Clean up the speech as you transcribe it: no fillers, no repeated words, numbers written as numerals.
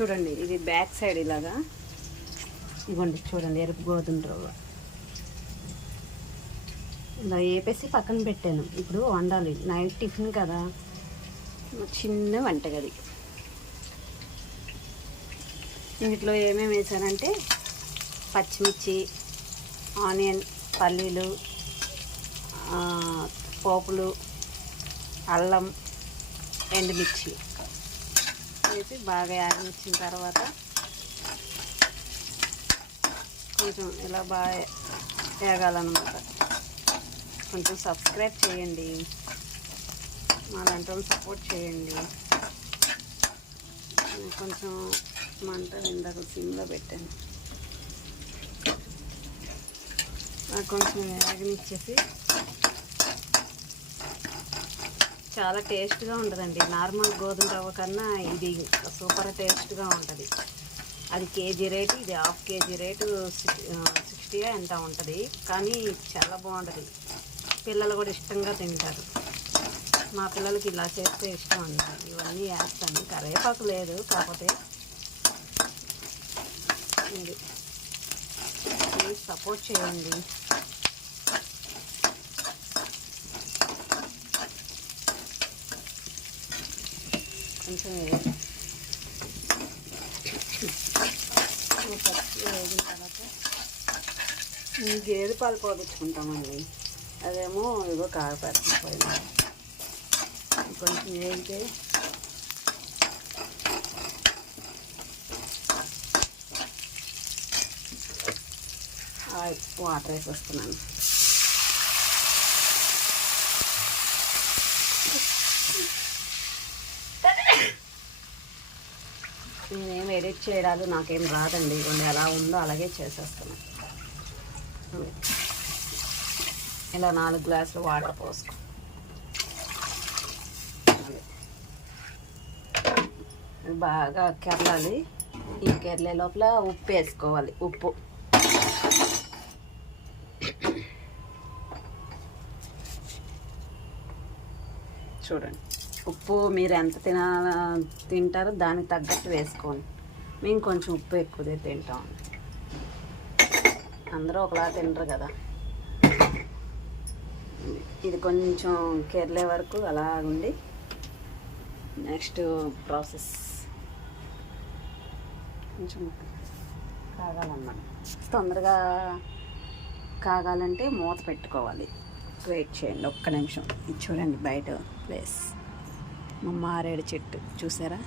చూడండి, ఇది back side ఇలాగా ఇవ్వండి. చూడండి, ఎరుపు గోధుమ రవ్వ ఇలా వేపేసి పక్కన పెట్టాను. ఇప్పుడు వండాలి, నైట్ టిఫిన్ కదా, చిన్న వంటగది. వీటిలో ఏమేమి వేసానంటే పచ్చిమిర్చి, ఆనియన్, పల్లీలు, పోపులు, అల్లం, ఎండుమిర్చి వేసి బాగా యాగనిచ్చిన తర్వాత కొంచెం ఇలా బాగా వేగాలన్నమాట. కొంచెం సబ్స్క్రైబ్ చేయండి, మా దాంట్లో సపోర్ట్ చేయండి. కొంచెం మంట ఇందాక సిమ్లో పెట్టాను. నాకు కొంచెం వేగనిచ్చేసి చాలా టేస్ట్గా ఉంటుందండి. నార్మల్ గోధుమ రవ్వ కన్నా ఇది సూపర్ టేస్ట్గా ఉంటుంది. అది కేజీ రేటు, ఇది హాఫ్ కేజీ రేటు 60 ఎంత ఉంటుంది. కానీ చాలా బాగుంటుంది, పిల్లలు కూడా ఇష్టంగా తింటారు. మా పిల్లలకి ఇలా చేస్తే ఇష్టం అన్నమాట. ఇవన్నీ వేస్తాను, కరివేపాకు లేదు కాకపోతే. ఇది ప్లీజ్ సపోర్ట్ చేయండి. కొంచెం వేగిన తర్వాత గేదె పాలు పోపించుకుంటామండి. అదేమో ఇగో కాగపెట్టకపోయినా కొంచెం వేగితే వాటర్ వేసి వస్తున్నాను. నేనేం ఎడిట్ చేయడాలు నాకేం రాదండి. ఇవ్వండి, ఎలా ఉందో అలాగే చేసేస్తున్నాను. ఇలా 4 గ్లాసులు వాటర్ పోసుకో. బాగా కెరలాలి. ఈ కెరలే లోపల ఉప్పు వేసుకోవాలి. ఉప్పు చూడండి, ఉప్పు మీరు ఎంత తింటారో దానికి తగ్గట్టు వేసుకోండి. మేము కొంచెం ఉప్పు ఎక్కువదే తింటాం, అందరూ ఒకలా తినరు కదా. ఇది కొంచెం కెరలే వరకు అలా ఉండి నెక్స్ట్ ప్రాసెస్ కొంచెం కాగాలన్నమాట. తొందరగా కాగాలంటే మూత పెట్టుకోవాలి. వెయిట్ చేయండి ఒక్క నిమిషం. ఇది చూడండి, బయట ప్లేస్ మా మారేడు చెట్టు చూసారా.